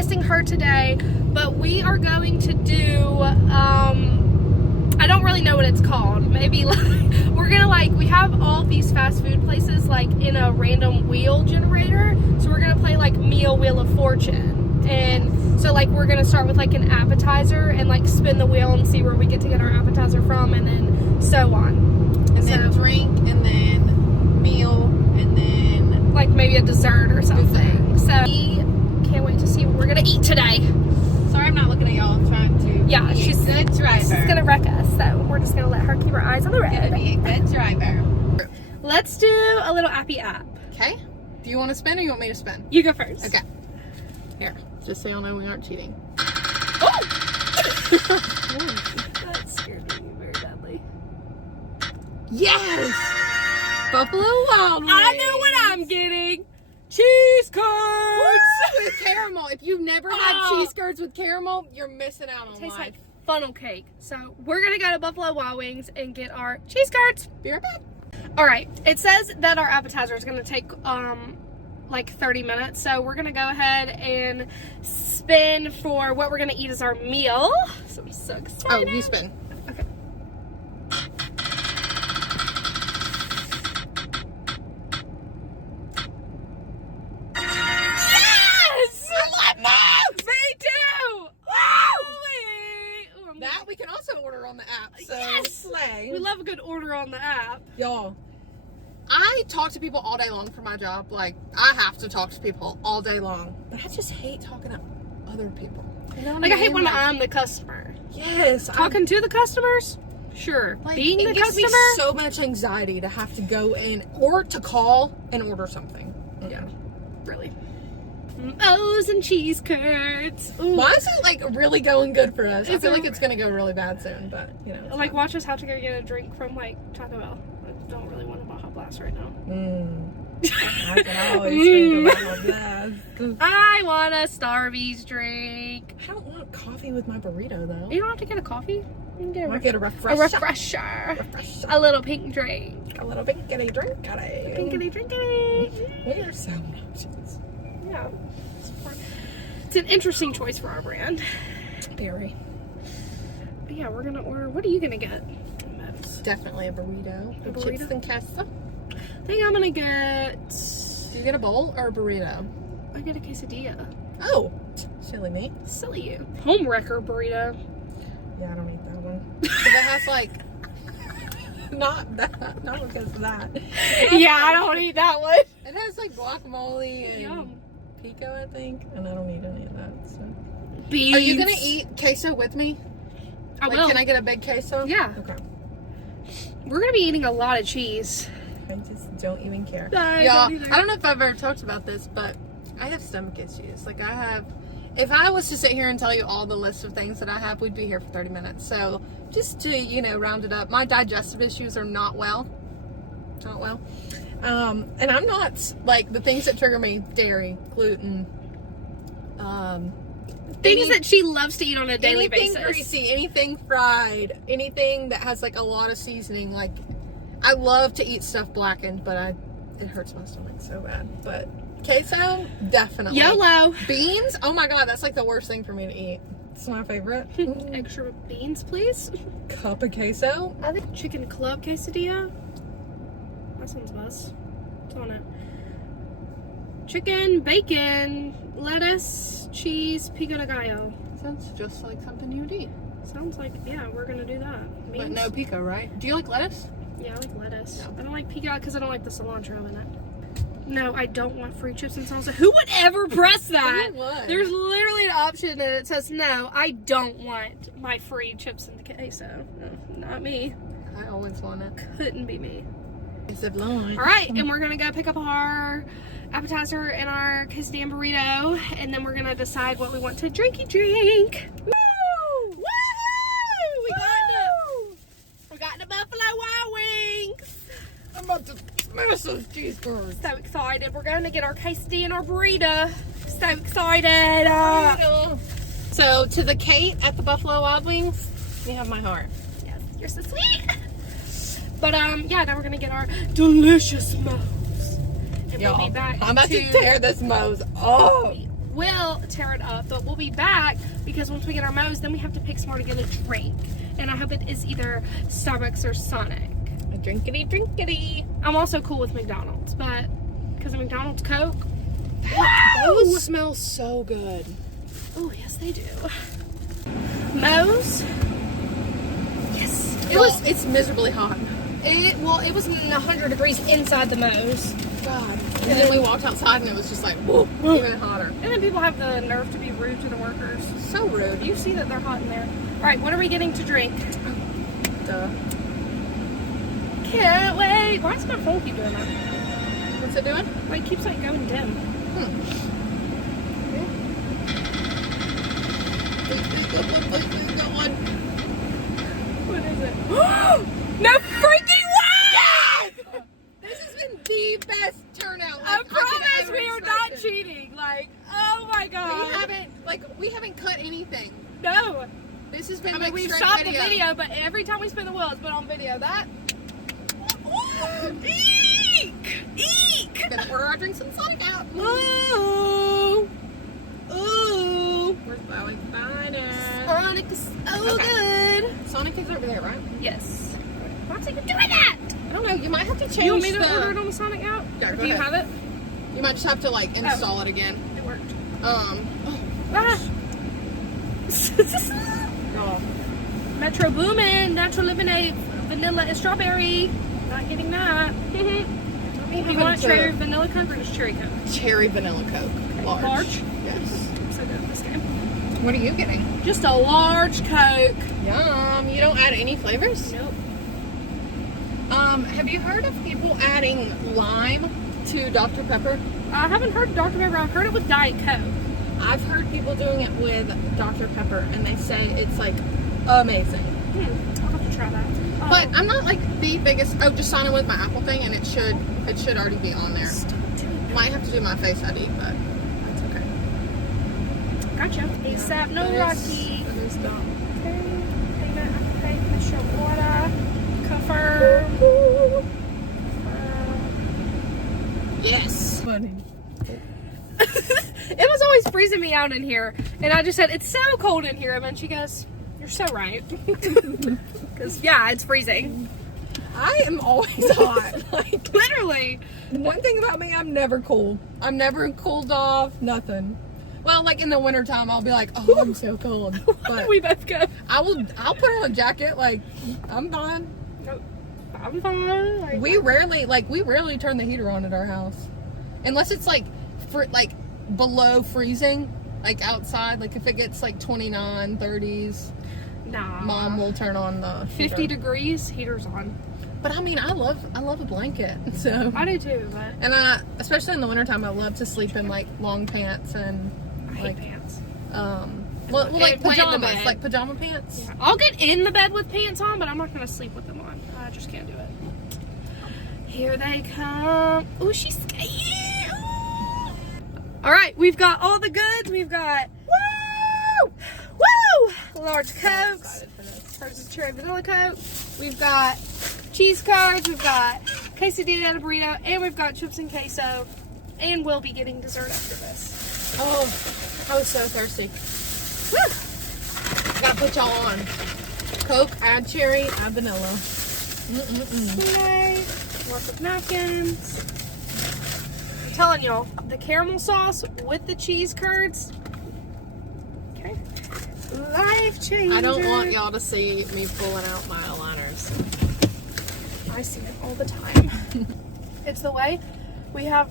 missing her today, but we are going to do, I don't really know what it's called. Maybe like, we're gonna like, we have all these fast food places like in a random wheel generator. So we're gonna play like Wheel of Fortune. And so like, we're gonna start with like an appetizer and like spin the wheel and see where we get to get our appetizer from, and then so on. And then drink, and then meal, and then like maybe a dessert or something. So we can't wait to see what we're gonna eat today. Sorry, I'm not looking at y'all. I'm trying to. Yeah, be she's a good driver. She's gonna wreck us, so we're just gonna let her keep her eyes on the road. Gonna be a good driver. Let's do a little appy app. Okay. Do you want to spin or you want me to spin? You go first. Okay. Here, just so y'all know we aren't cheating. Oh! That scared me very badly. Yes! Buffalo Wild Wings. I know what I'm getting. Cheese curds with caramel. If you've never had cheese curds with caramel, you're missing out on tastes life. like funnel cake. So we're gonna go to Buffalo Wild Wings and get our cheese curds. Be right back. All right. It says that our appetizer is gonna take like 30 minutes. So we're gonna go ahead and spin for what we're gonna eat as our meal. So I'm so excited. Oh, you spin. Okay. That we can also order on the app. So Yes! slay. We love a good order on the app. Y'all, I talk to people all day long for my job. Like, I have to talk to people all day long. But I just hate talking to other people. You know what Like, I hate mean? when Like, I'm the customer. Yes. Talking to the customers? Sure. Like, Being the it gives customer? me so much anxiety to have to go in or to call and order something. Yeah. Really. O's and cheese curds. Ooh. Why is it like really going good for us? I It's feel a- like it's gonna go really bad soon, but you know. it's Like, fine. watch us have to go get a drink from, like, Taco Bell. I don't really want a Baja Blast right now. I can always think about that. I want a Starbucks drink. I don't want coffee with my burrito though. You don't have to get a coffee. You can get I might get a a refresher. refresher. A little pink drink. A little pinkity drink. Pinkity drinkity. We are so obnoxious. Yeah. It's an interesting choice for our brand. Very. But yeah, we're gonna order. What are you gonna get? Definitely a burrito. A With chips burrito? and queso. I think I'm gonna get. Do you get a bowl or a burrito? I get a quesadilla. Oh, silly me. Silly you. Home wrecker burrito. Yeah, I don't eat that one. Because it has like, not that, not because of that. Yeah, I don't eat that one. It has like guacamole and Yum. pico, I think, and I don't eat any of that. So. Beans. Are you gonna eat queso with me? I Like, will. can I get a big queso? Yeah. Okay. We're gonna be eating a lot of cheese. I just don't even care. I Yeah, don't either. I don't know if I've ever talked about this, but I have stomach issues. Like I have, if I was to sit here and tell you all the list of things that I have, we'd be here for 30 minutes. So just to, you know, round it up, my digestive issues are not well. Not well. And I'm not, like, the things that trigger me, dairy, gluten, Things that she loves to eat on a daily anything basis. greasy, anything fried, anything that has like a lot of seasoning. Like, I love to eat stuff blackened, but it hurts my stomach so bad. But queso, definitely. YOLO. Beans, oh my god, that's like the worst thing for me to eat. It's my favorite. Extra beans, please. Cup of queso. I think chicken club quesadilla. That sounds nice. What's on it? Chicken, bacon, lettuce, cheese, pico de gallo. Sounds just like something you'd eat. Sounds like, yeah, we're gonna do that. But no pico, right? Do you like lettuce? Yeah, I like lettuce. No. I don't like pico because I don't like the cilantro in it. No, I don't want free chips and salsa. Who would ever press that? Who would? There's literally an option and it says, no, I don't want my free chips and queso. No, not me. I always want it. Couldn't be me. It's a blind. All right, and we're gonna go pick up our appetizer and our quesadilla and burrito, and then we're gonna decide what we want to drinky drink. Woo! Woo! We got the Buffalo Wild Wings. I'm about to smash those cheese curds. So excited. We're gonna get our quesadilla and our burrito. So excited. So, to the Kate at the Buffalo Wild Wings, you have my heart. Yes, you're so sweet. But yeah, now we're gonna get our delicious Moe's. And Y'all, we'll be back I'm about to tear this Moe's. Oh, we'll tear it up. But we'll be back because once we get our Moe's, then we have to pick somewhere to get a drink. And I hope it is either Starbucks or Sonic. A drinkity. I'm also cool with McDonald's, but because of McDonald's Coke. Those smell so good. Oh, yes, they do. Moe's. Yes. It's miserably hot. It was 100 degrees inside the Moe's. God. And then we walked outside and it was just like, whoa, even hotter. And then people have the nerve to be rude to the workers. So rude. You see that they're hot in there. All right, what are we getting to drink? Duh. Can't wait. Why does my phone keep doing that? What's it doing? Like, it keeps like going dim. What is it? No freaking way! This has been the best turnout. I promise we are not cheating. Like, oh my god. We haven't cut anything. No. This has been I mean, we've stopped the video, but every time we spin the wheel, it's been on video. That. Eek! Eek! Gonna order our drinks and Sonic out. Ooh! Ooh! Where's Chloe? Sonic is so good. Sonic is over there, right? Yes. Why's he doing that? I don't know. You might have to change. You want me to order it on the Sonic app? Yeah, Do you have it? You might just have to like install it again. It worked. Oh. Metro Boomin, natural lemonade, vanilla and strawberry. Not getting that. You want cherry vanilla Coke or just cherry Coke? Cherry vanilla Coke. Okay. Large? Yes. I'm so good at this game. What are you getting? Just a large Coke. Yum. You don't add any flavors? Nope. Have you heard of people adding lime to Dr. Pepper? I haven't heard Dr. Pepper. I've heard it with Diet Coke. I've heard people doing it with Dr. Pepper, and they say it's like amazing. I'll have to try that. But I'm not like the biggest. Oh, just sign in with my Apple thing, and it should already be on there. Might have to do my Face ID, but that's okay. Gotcha. ASAP, no Rocky. That is dumb. Okay, payment, Mr. Water, confirm. Yes. Funny. It was always freezing me out in here, and I just said, it's so cold in here, and then she goes, you're so right. Because, yeah, it's freezing. I am always hot. Like, literally. One thing about me, I'm never cold. I'm never cooled off, nothing. Well, like in the wintertime, I'll be like, oh, I'm so cold. But we both go. I'll put on a jacket, like, I'm fine. I'm fine. Like, We rarely turn the heater on at our house. Unless it's like below freezing, like outside, like if it gets like 29, 30s, nah. Mom will turn on the 50 heater. degrees, heater's on. But I mean, I love a blanket. So I do too, but and especially in the wintertime, I love to sleep in like long pants and I hate like pants. like Lay in the pajamas, bed. like pajama pants. Yeah. I'll get in the bed with pants on, but I'm not gonna sleep with them on. I just can't do it. Here they come. Oh, she's scared. All right, we've got all the goods. We've got large Cokes. Hers is cherry vanilla Coke. We've got cheese curds. We've got quesadilla and a burrito, and we've got chips and queso. And we'll be getting dessert after this. Oh, I was so thirsty. Woo! Gotta put y'all on. Coke, add cherry, add vanilla. Today, lots of napkins. I'm telling y'all, the caramel sauce with the cheese curds. Okay. Life changer. I don't want y'all to see me pulling out my aligners. I see it all the time. It's the way we have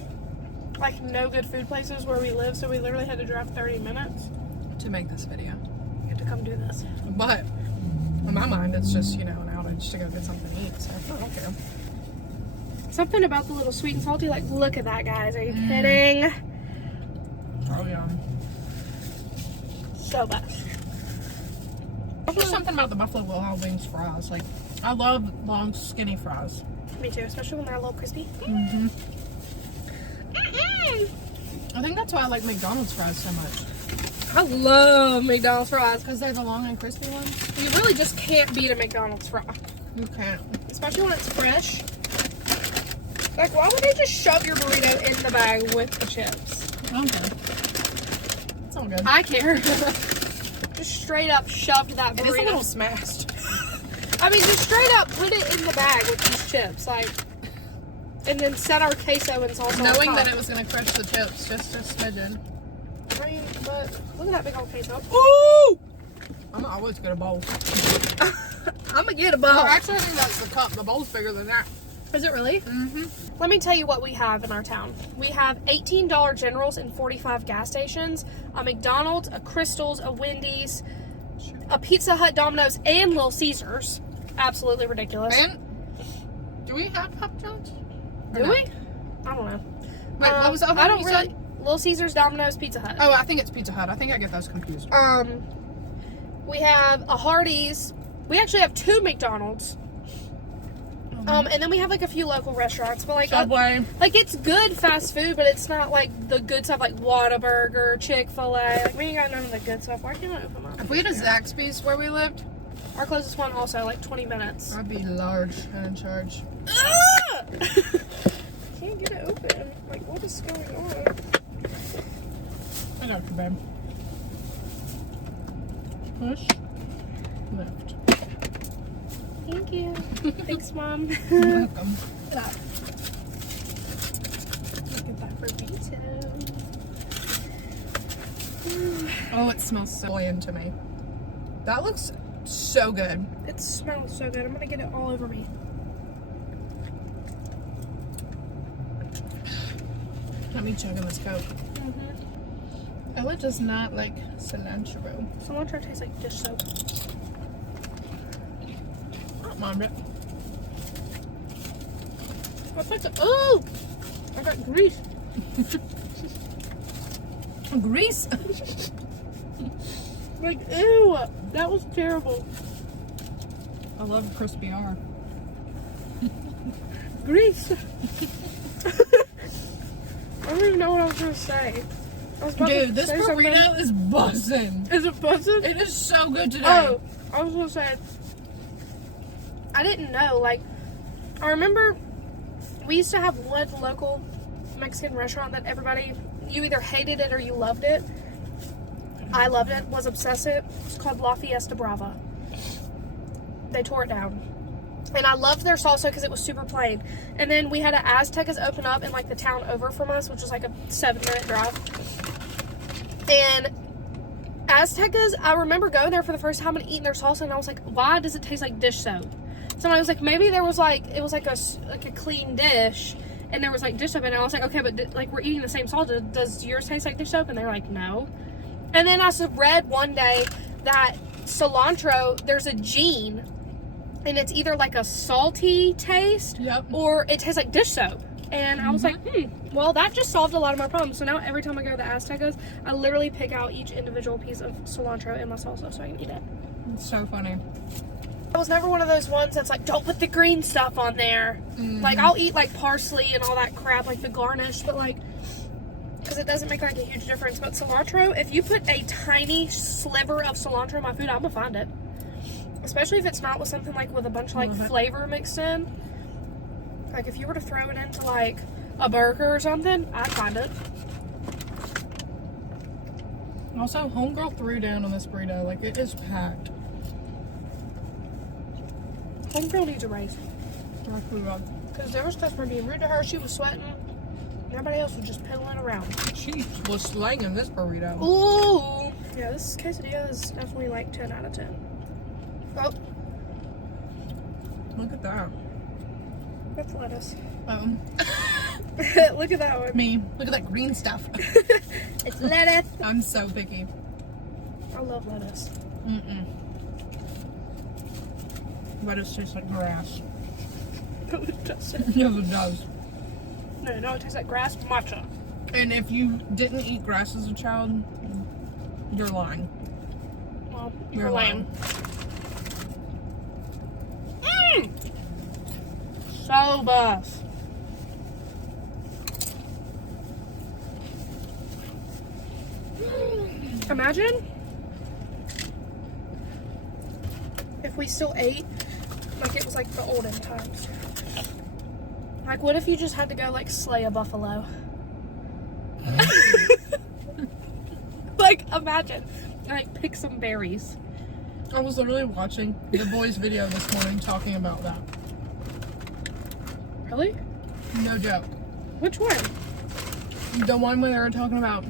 like no good food places where we live, so we literally had to drive 30 minutes To make this video. to come do this. But in my mind, it's just, an outage to go get something to eat. So I don't care. Something about the little sweet and salty, like, look at that, guys. Are you kidding? Oh, yeah. So bad. There's something about the Buffalo Wild Wings fries. Like, I love long, skinny fries. Me too, especially when they're a little crispy. I think that's why I like McDonald's fries so much. I love McDonald's fries. Because they're the long and crispy ones. You really just can't beat a McDonald's fry. You can't. Especially when it's fresh. Like, why would they just shove your burrito in the bag with the chips? Okay. all good. I care. Just straight up shoved that burrito. It is a little smashed. I mean, just straight up put it in the bag with these chips, like, and then set our queso and salsa. Knowing on top. that it was gonna crush the chips just a smidgen. I mean, but look at that big old queso. Ooh! I'm gonna always get a bowl. I'm gonna get a bowl. Oh, actually, I think that's the cup. The bowl's bigger than that. Is it really? Mm-hmm. Let me tell you what we have in our town. We have $18 Generals and 45 gas stations, a McDonald's, a Crystal's, a Wendy's, a Pizza Hut, Domino's, and Little Caesars. Absolutely ridiculous. And do we have Pop Tarts? Do we? I don't know. Wait, what was the other I one don't you really. said? Little Caesars, Domino's, Pizza Hut. Oh, I think it's Pizza Hut. I think I get those confused. We have a Hardee's. We actually have 2 McDonald's. And then we have like a few local restaurants, but like Subway. like it's good fast food, but it's not like the good stuff like Whataburger, Chick-fil-A. Like we ain't got none of the good stuff. Why can't I open my? If we had a Zaxby's where we lived, Our closest one also like 20 minutes. I'd be large and in charge. Ah! Can't get it open. Like what is going on? I got you, babe. Push. Left. Thank you. Thanks, Mom. You're welcome. Look at that burrito. Oh, it smells so bland to me. That looks so good. It smells so good. I'm gonna get it all over me. Let me chug in this Coke. Ella does not like cilantro. Cilantro tastes like dish soap. I don't mind it. What's like oh! I got grease. Grease. Like ew! That was terrible. I love crispy R. Grease. I don't even know what I was gonna say. I was about Dude, to this say burrito something. is buzzing. Is it buzzing? It is so good today. Oh, I was gonna say, I didn't know. Like, I remember we used to have one local Mexican restaurant that everybody, you either hated it or you loved it. I loved it, was obsessive. It's called La Fiesta Brava. They tore it down. And I loved their salsa because it was super plain. And then we had an Aztecas open up in like the town over from us, which was like a 7-minute drive. And Aztecas, I remember going there for the first time and eating their salsa, and I was like, why does it taste like dish soap? Somebody was like, maybe there was like, it was like a clean dish, and there was like dish soap in it. I was like, okay, but like we're eating the same salsa. Does yours taste like dish soap? And they were like, no. And then I read one day that cilantro, there's a gene, and it's either like a salty taste, Yep. or it tastes like dish soap. And I was like, well, that just solved a lot of my problems. So now every time I go to the Aztecas, I literally pick out each individual piece of cilantro in my salsa so I can eat it. It's so funny. I was never one of those ones that's like, don't put the green stuff on there. Like, I'll eat like parsley and all that crap, like the garnish, but like, because it doesn't make like a huge difference. But cilantro, if you put a tiny sliver of cilantro in my food, I'm gonna find it. Especially if it's not with something like with a bunch of like flavor mixed in. Like if you were to throw it into like a burger or something, I'd find it. Also, homegirl threw down on this burrito. Like, it is packed. Homegirl needs a raise. I flew up. Because there was a customer being rude to her, she was sweating. Everybody else was just piddling around. She was slanging this burrito. Ooh! Yeah, this quesadilla is definitely like 10 out of 10. Oh, Look at that. that's lettuce. Oh. Look at that one. Me. Look at that green stuff. It's lettuce. I'm so picky. I love lettuce. Lettuce tastes like grass. No, it doesn't. Yes, it does. No, it tastes like grass matcha. And if you didn't eat grass as a child, you're lying. Well, You're you're lame. So buff. Imagine if we still ate like it was like the olden times. Like, what if you just had to go like slay a buffalo? Like, Imagine. Like, pick some berries. I was literally watching the boys' video this morning talking about that. Really? No joke. Which one? The one where they were talking about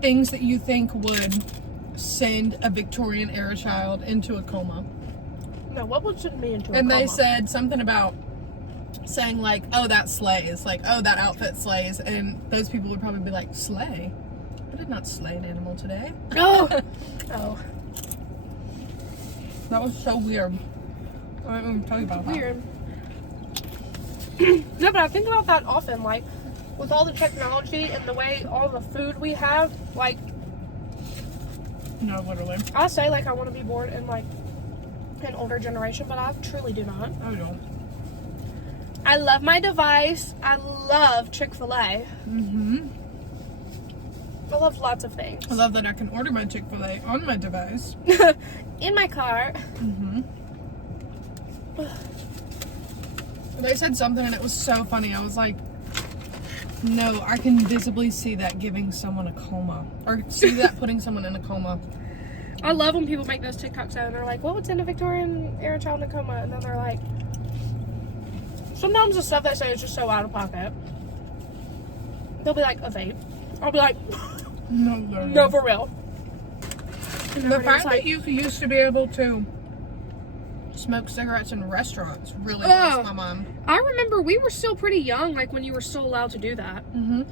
things that you think would send a Victorian era child into a coma. No, what would send me into a And coma? they said something about saying like, oh, that slays, like, oh, that outfit slays, and those people would probably be like, slay? I did not slay an animal today. Oh. Oh. That was so weird. I don't even tell you about that. Weird. No, but I think about that often, like, with all the technology and the way all the food we have, like, No, literally. I say, like, I want to be born in, like, an older generation, but I truly do not. I don't. I love my device. I love Chick-fil-A. Mm-hmm. I love lots of things. I love that I can order my Chick-fil-A on my device. In my car. Mm-hmm. They said something and it was so funny. I was like, no, I can visibly see that giving someone a coma. Or see that putting someone in a coma. I love when people make those TikToks and they're like, what would send a Victorian era child in a coma? And then they're like, sometimes the stuff they say is just so out of pocket. They'll be like, a vape. I'll be like, No, literally. no, for real. And The everybody's fact like, that you used to be able to smoke cigarettes in restaurants really Oh. blows my mind. I remember we were still pretty young, like when you were still allowed to do that. Mm-hmm.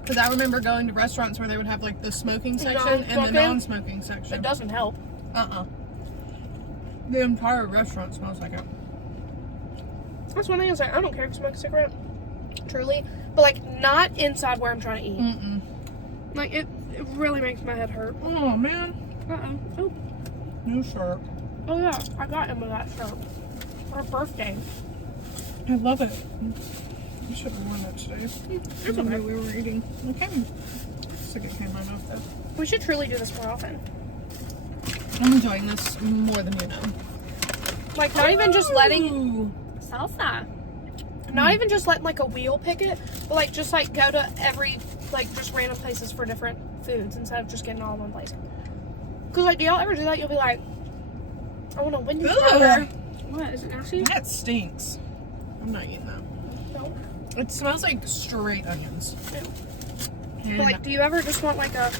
Because I remember going to restaurants where they would have like the smoking section and the Non-smoking? non-smoking section. It doesn't help. The entire restaurant smells like it. That's one thing I say. I don't care if you smoke a cigarette, truly, but like not inside where I'm trying to eat. Mm-mm. Like it really makes my head hurt. Oh man. Uh-oh. Oh, New shirt. oh yeah, I got him with that shirt. For a birthday. I love it. I should have worn that today. It's okay. We were eating. Okay. Sick it came out of that. We should truly do this more often. I'm enjoying this more than you know. Like not even just letting Ooh. salsa. Not even just letting like a wheel pick it, but like just like go to every like just random places for different foods instead of just getting all in one place. Cause like do y'all ever do that? You'll be like, I want a Wendy's Ugh. burger. What is it nasty? That stinks. I'm not eating that. No. It smells like straight onions. Ew. And But like, do you ever just want like a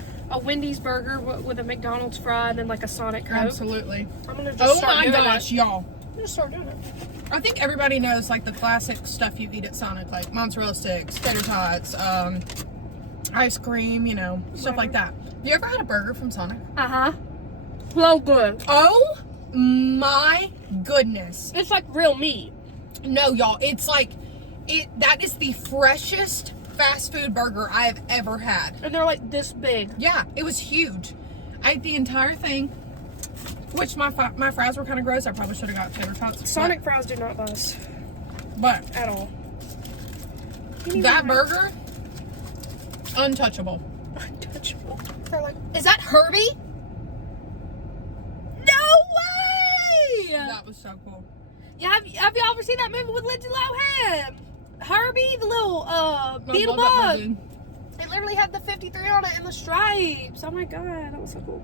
Wendy's burger with a McDonald's fry and then like a Sonic Coke? absolutely. I'm gonna just Oh start my doing gosh, y'all. it. I'm gonna start doing it. I think everybody knows like the classic stuff you eat at Sonic, like mozzarella sticks, tater tots, ice cream, you know, stuff like that. You ever had a burger from Sonic? Uh-huh. So good. Oh my goodness. It's like real meat. No, y'all, it's like that is the freshest fast food burger I have ever had. And they're like this big. Yeah, it was huge. I ate the entire thing, which my fries were kind of gross. I probably should have got tater tots. Sonic fries do not buzz but at all. that burger, untouchable. Untouchable. They're like, Is that Herbie? no way! That was so cool. Yeah, have y'all ever seen that movie with Lindsay Lohan? Herbie, the little I beetle love that bug. movie. It literally had the 53 on it and the stripes. Oh my god, that was so cool.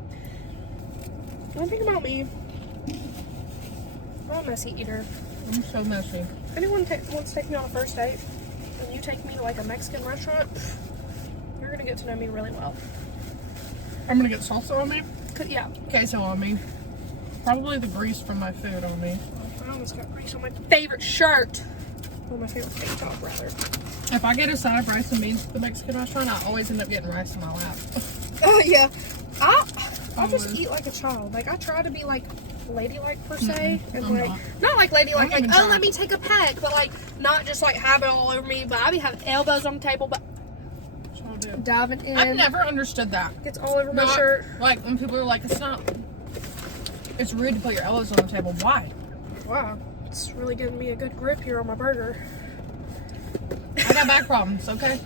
One thing about me, I'm a messy eater. I'm so messy. If anyone wants to take me on a first date, and you take me to like a Mexican restaurant, you're gonna get to know me really well. I'm gonna get salsa on me, Yeah. queso on me, probably the grease from my food on me. I almost got grease on my favorite shirt. Or my favorite tank top, rather. If I get a side of rice and beans at the Mexican restaurant, I always end up getting rice in my lap. Yeah. I'll just Always. eat like a child. Like, I try to be like ladylike per se. And I'm like, not like ladylike, I don't like, even oh, try. let me take a peck. But like, not just like have it all over me. But I be having elbows on the table, but So I do. diving in. I've never understood that. Gets all over my Not- shirt. Like when people are like, it's rude to put your elbows on the table. Why? Wow. It's really giving me a good grip here on my burger. I got back problems, okay?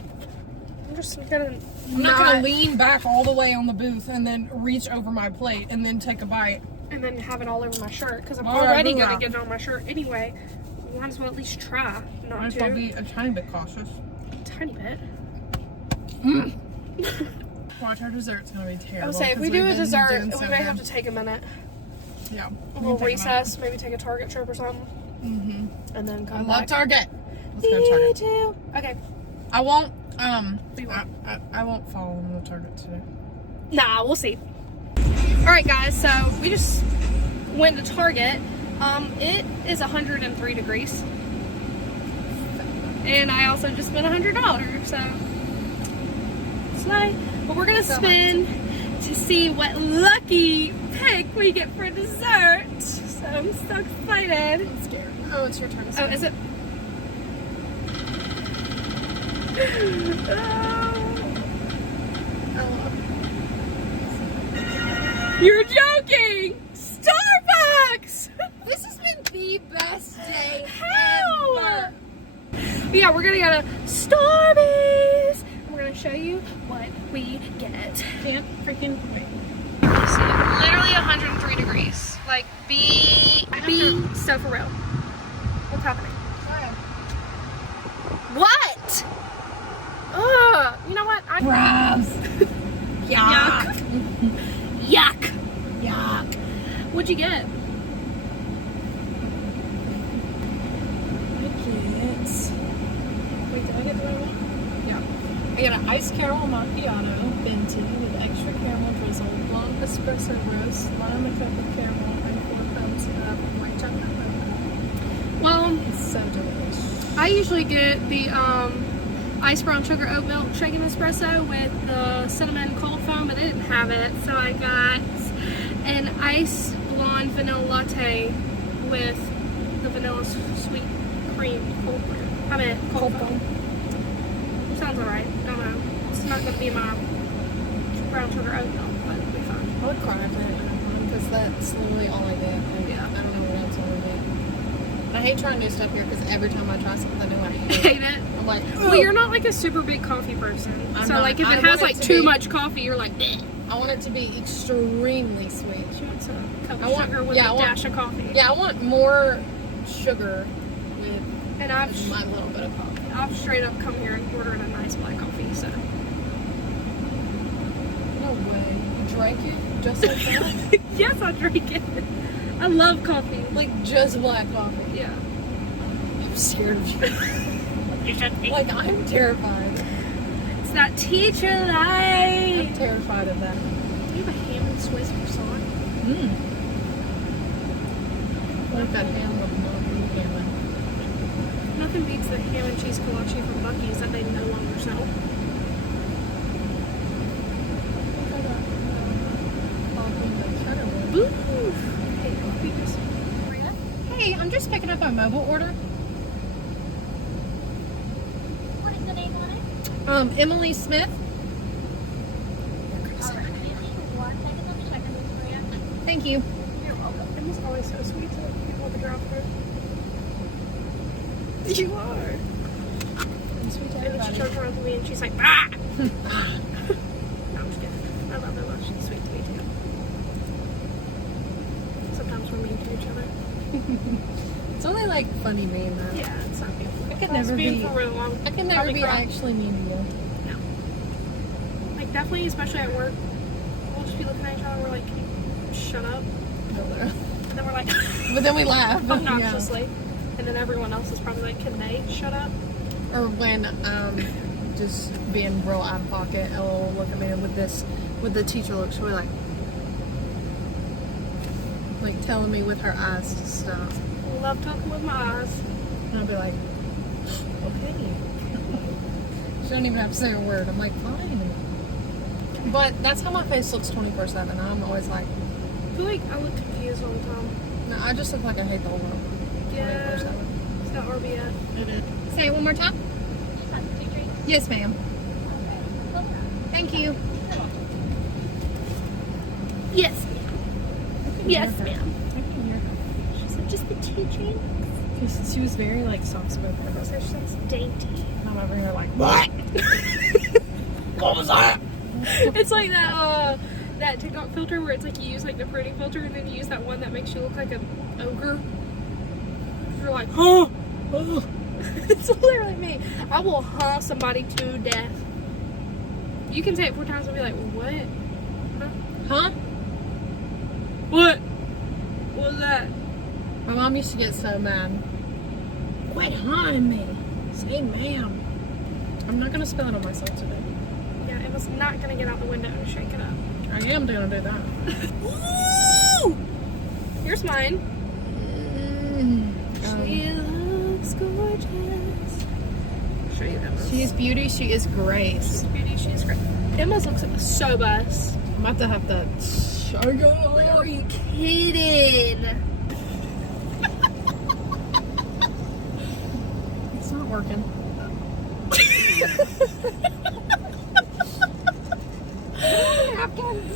I'm just gonna I'm not gonna lean back all the way on the booth and then reach over my plate and then take a bite. and then have it all over my shirt because I'm All right, already do gonna that. get it on my shirt anyway. Might as well at least try Might not as well to. be a tiny bit cautious. Tiny bit. Watch, our dessert's gonna be terrible. I would say if we 'cause do we've a been dessert, doing we so may good. have to take a minute. Yeah. A little recess, maybe take a Target trip or something, and then I come love back. Target. Let's go to Me Target. too. Okay. I won't. We won't. I won't follow them to Target today. Nah, we'll see. All right, guys. So we just went to Target. It is 103 degrees, and I also just spent $100. So slay. But we're gonna spin to see what lucky pick we get for dessert. So I'm so excited. I'm scared. Oh, it's your turn to Oh, spin. is it? You're joking! Starbucks! This has been the best day How? ever. But yeah, we're gonna go to Starbucks. We're gonna show you what we get. Can't freaking wait. Literally 103 degrees. Like, be so for real. What's happening? What? Ugh. You know what? Gross. Yuck. Yuck. Yuck. What'd you get? Wait, did I get the right one? Yeah. I got an iced caramel macchiato, venti, with extra caramel drizzle, blonde espresso roast, lime and pepper caramel, and 4 cups of white chocolate mocha. Well, It's so delicious. I usually get the ice brown sugar oat milk shaken espresso with the cinnamon cold foam, but I didn't have it, so I got an ice blonde vanilla latte with the vanilla sweet cream cold foam. Sounds alright. Don't know. It's not gonna be my brown sugar oat milk, but it'll be fine. I would cry if I didn't have one because that's literally all I get. Like, Yeah. I don't know what else I would get. I hate trying new stuff here because every time I try something new, I hate it. Hate it. I'm like, Well, you're not like a super big coffee person, I'm so not. like if I it want has it like to too be- much coffee, you're like, eh. I want it to be extremely sweet. She wants a cup I of want- sugar with yeah, I a want- dash of coffee. Yeah, I want more sugar with And I've my little bit of coffee. straight up come here and ordered a nice black coffee, so. No way. You drank it just like that? Yes, I drink it. I love coffee. Like just black coffee. Yeah. I'm scared of you. You should be. Like I'm terrified. It's that teacher life. I'm terrified of that. Do you have a ham and Swiss croissant? Like that ham with no ham. Nothing beats the ham and cheese kolache from Buc-ee's that they no longer sell. Ooh. Hey, coffee just. Hey, I'm just picking up a mobile order. What is the name on it? Emily Smith. Give me 1 second, let me check on this for you. Thank you. You're welcome. It was always so sweet to people at the drive thru. You are. I'm sweet to And then she everybody. turns around to me and she's like, ah! No, I'm just kidding. I love her though. She's sweet to me too. Sometimes we're mean to each other. It's only like funny mean though. Yeah, it's not being I could If I was never being be. for real long. I can never probably be cry. actually mean to you. Like, definitely, especially at work, we'll just be looking at each other and we're like, can you shut up? And then we're like, But then we laugh. obnoxiously. And then everyone else is probably like, can they shut up? Yeah. Or when just being real out of pocket, LOL look at me with the teacher look, she'll be like telling me with her eyes to stop. I love talking with my eyes. And I'll be like, okay. She don't even have to say a word. I'm like, fine. But that's how my face looks 24/7. I'm always like, I feel like I look confused all the time. no, I just look like I hate the whole world. Yeah. 24/7. It's got RBF. It is. Say it one more time. Just have 2 drinks. Yes, ma'am. Okay. No problem. Thank you. Yes, ma'am. Yes, ma'am. I can hear her. She said, just the teaching. She was very like soft spoken. So she says, dainty. And I'm over here like, what? What was that? It's like that TikTok filter where it's like you use like the pretty filter and then you use that one that makes you look like an ogre. You're like, huh? It's literally me. I will huh somebody to death. You can say it 4 times and be like, what? Huh? What? What was that? My mom used to get so mad. Quit haunting me. Say ma'am. I'm not gonna spill it on myself today. Yeah, it was not gonna get out the window and shake it up. I am gonna do that. Woo! Here's mine. She looks gorgeous. I'll show you Emma's. She is beauty, she is grace. She's beauty, she's great. Emma's looks so bust. I'm about to have to show you. Are you kidding? It's not working.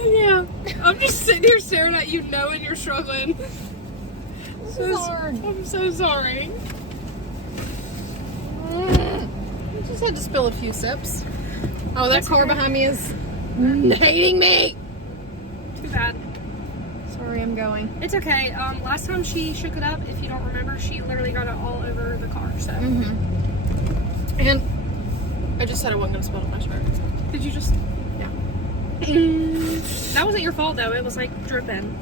Yeah. I'm just sitting here staring at you knowing you're struggling. Hard. I'm so sorry. I just had to spill a few sips. Oh, that That's car okay. behind me is hating me. Too bad. Sorry, I'm going. It's okay. Last time she shook it up, if you don't remember, she literally got it all over the car. So And I just said I wasn't gonna spill it on my shirt. did you just? Yeah. That wasn't your fault though. It was like dripping.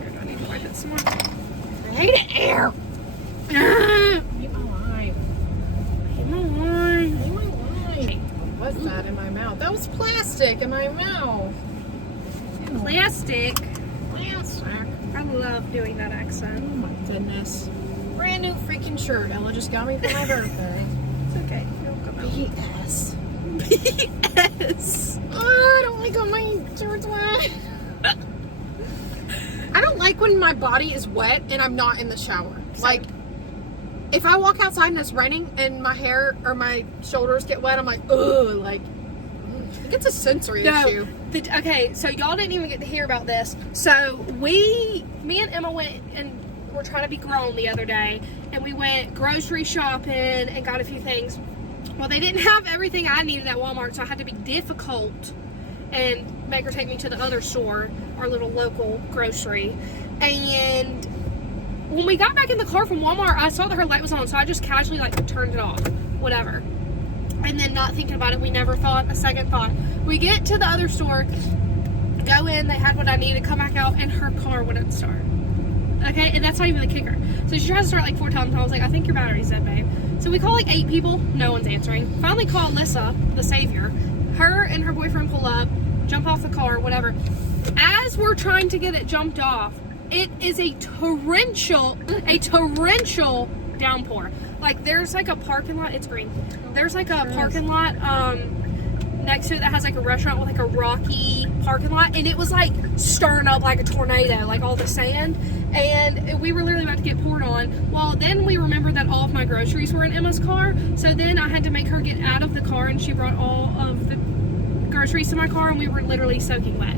Here, do I need to wipe it some more? I hate it, air. Hate my life. Come on. Hate my life. What was that in my mouth? That was plastic in my mouth. Ew. Plastic. Plastic. I love doing that Oh accent. my goodness. Brand new freaking shirt Ella just got me for my birthday. It's okay. You'll come out. BS. BS. Oh, I don't like when my shirt's wet. I don't like when my body is wet and I'm not in the shower. Like, if I walk outside and it's raining and my hair or my shoulders get wet, I'm like, ugh, like, it's a sensory issue. Okay, so y'all didn't even get to hear about this. So me and Emma went and were trying to be grown the other day, and we went grocery shopping and got a few things. Well, they didn't have everything I needed at Walmart, so I had to be difficult and make her take me to the other store, our little local grocery. And when we got back in the car from Walmart, I saw that her light was on, so I just casually like turned it off, whatever. And then not thinking about it, we never thought a second thought. We get to the other store, go in, they had what I needed, come back out, and her car wouldn't start. Okay, and that's not even the kicker. So she tries to start like 4 times, and I was like, I think your battery's dead, babe. So we call like 8 people, no one's answering. Finally call Alyssa, the savior. Her and her boyfriend pull up, jump off the car, whatever. As we're trying to get it jumped off, it is a torrential downpour. Like there's like a parking lot, it's green. There's like a parking lot next to it that has like a restaurant with like a rocky parking lot, and it was like stirring up like a tornado, like all the sand, and we were literally about to get poured on. Well, then we remembered that all of my groceries were in Emma's car, so then I had to make her get out of the car, and she brought all of the groceries to my car, and we were literally soaking wet.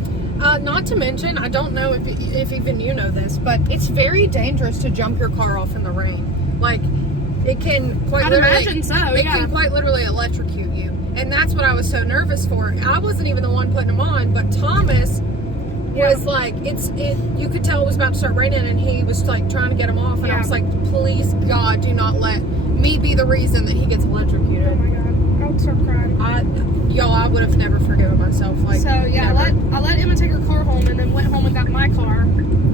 Not to mention, I don't know if even you know this, but it's very dangerous to jump your car off in the rain. Like, it can quite I'd literally, imagine so, it yeah. can quite literally electrocute you. And that's what I was so nervous for. I wasn't even the one putting them on, but Thomas was like, you could tell it was about to start raining, and he was like trying to get them off, and I was like, please God, do not let me be the reason that he gets electrocuted. Oh my God, I would start crying. I would have never forgiven myself. Like, So yeah, I let Emma take her car home, and then went home and got my car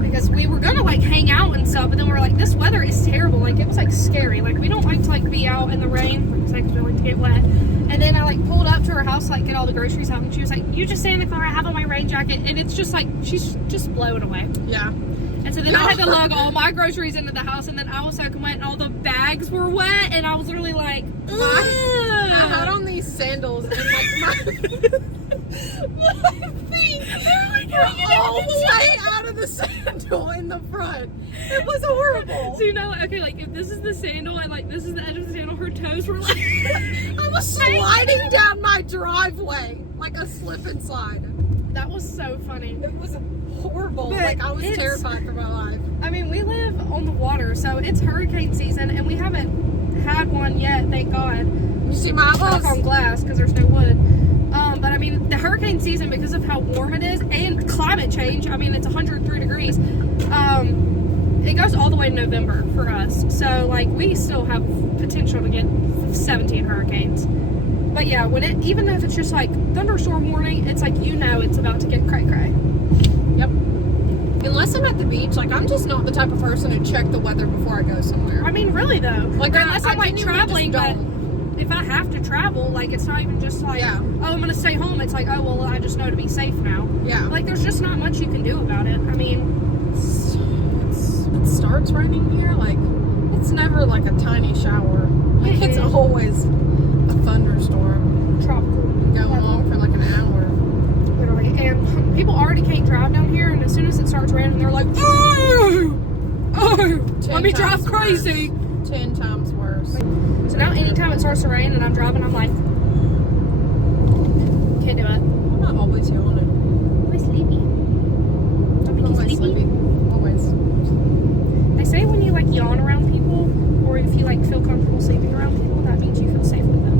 because we were gonna like hang out and stuff, but then we were like, this weather is terrible. Like it was like scary. Like we don't like to like be out in the rain because like we like to get wet. And then I like pulled up to her house to like get all the groceries out, and she was like, "You just stay in the car. I have on my rain jacket," and it's just like she's just blowing away. Yeah. And so then I had to lug all my groceries into the house, and then I was soaking wet, and all the bags were wet, and I was literally like, ugh. I had on these sandals, and like my feet were all the way out of the sandal in the front. It was horrible. So you know, okay, like if this is the sandal and like this is the edge of the sandal, her toes were like I was sliding down my driveway like a slip and slide. that was so funny. It was horrible. But like I was it's- terrified for my life. I mean, we live on the water, so it's hurricane season, and we haven't had one yet, thank God. You see my Knock house? on glass because there's no wood. But I mean, the hurricane season, because of how warm it is and climate change, I mean, it's 103 degrees. It goes all the way to November for us. So, like, we still have potential to get 17 hurricanes. But yeah, even if it's just like thunderstorm warning, it's like it's about to get cray cray. Yep. Unless I'm at the beach, like I'm just not the type of person to check the weather before I go somewhere. I mean, really though. Like Or unless I'm like genuinely traveling, just but don't. if I have to travel, like it's not even just like, Yeah. oh, I'm gonna stay home. It's like, oh well, I just know to be safe now. Yeah. Like there's just not much you can do about it. I mean, It starts raining here, like it's never like a tiny shower. Like it's Mhm. always a thunderstorm. tropical. Go on for like an hour. Literally. And people already can't drive down here, and as soon as it starts raining, they're like, oh, let me drive 10 times crazy. worse. 10 times worse. So now anytime it starts to rain and I'm driving, I'm like, can't do it. I'm not always yawning. I'm sleepy. Don't make you Always sleepy. sleepy. Always. They say when you like yawn around people, or if you like feel comfortable sleeping around people, that means you feel safe with them.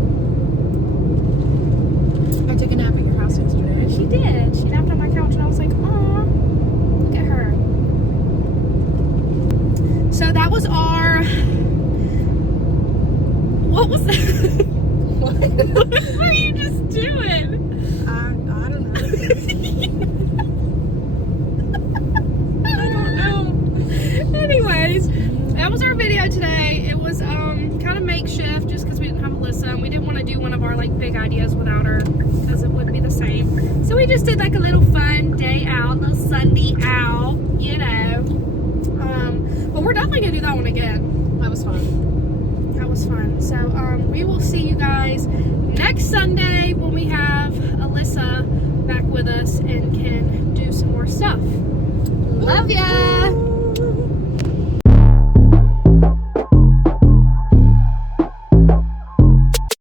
I took a nap at your house yesterday. She did. She napped on my couch, and I was like, aw, look at her. So that was our. What was that? What? What were you just doing? I don't know. I don't know. Anyways, that was our video today. It was kind of makeshift just because we didn't have Alyssa, and we didn't want to do one of our like big ideas without her because it wouldn't be the same. So we just did like a little fun day out, little Sunday out, But we're definitely gonna do that one again. That was fun. That was fun. So we will see you guys next Sunday when we have Alyssa back with us and can do some more stuff. Love ya!